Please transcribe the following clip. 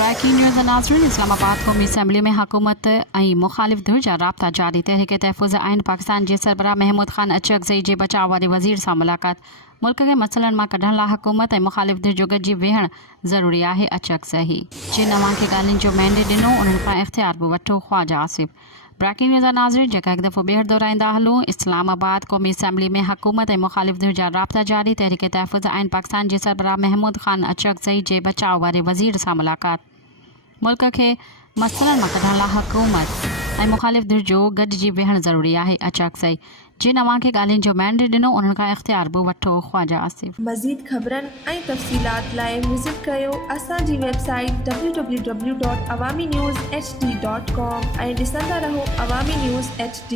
Breaking news नाज़रीन, इस्लामाबाद क़ौमी असम्बली में हुकूमत ऐं मुखालिफ़ धुर जा राब्ता जारी। तहरीक तहफ़्फ़ुज़ आइन पाकिस्तान जे सरबराह महमूद ख़ान अचकज़ई जे बचाव वारे वज़ीर सां मुलाक़ात। मुल्क खे मसइलनि मां कढण लाइ हुकूमत ऐं मुखालिफ़ धुर जो गॾिजी वेहण ज़रूरी आहे। अचकज़ई जिन अवां खे ॻाल्हियुनि जो मैंडेट ॾिनो उन्हनि खां इख़्तियार बि वठो। ख़्वाजा आसिफ़। ब्रेकिंग न्यूज़ नाज़रीन, जेका हिकु दफ़ो ॿीहर दोहराईंदा हलूं। इस्लामाबाद क़ौमी असम्बली में हुकूमत ऐं मुखालिफ़ धुर जा राब्ता जारी। तहरीक तहफ़्फ़ुज़ आइन पाकिस्तान जे सरबराह महमूद ख़ान अचकज़ई जे बचाव वारे वज़ीर सां मुलाक़ात। मुल्क खे मसइलनि मां कढण लाइ हुकूमत ऐं मुखालिफ़ धुर जो गॾिजी वेहण ज़रूरी आहे। अचकज़ई जिन अवां खे ॻाल्हियुनि जो मैंडेट ॾिनो उन्हनि खां इख़्तियार बि वठो। ख़्वाजा आसिफ़। मज़ीद ख़बरनि ऐं तफ़सीलात लाइ विज़िट कयो असांजी वेबसाइट www.awamiNewsHD.com ऐं ॾिसंदा रहो अवामी न्यूज़ HD।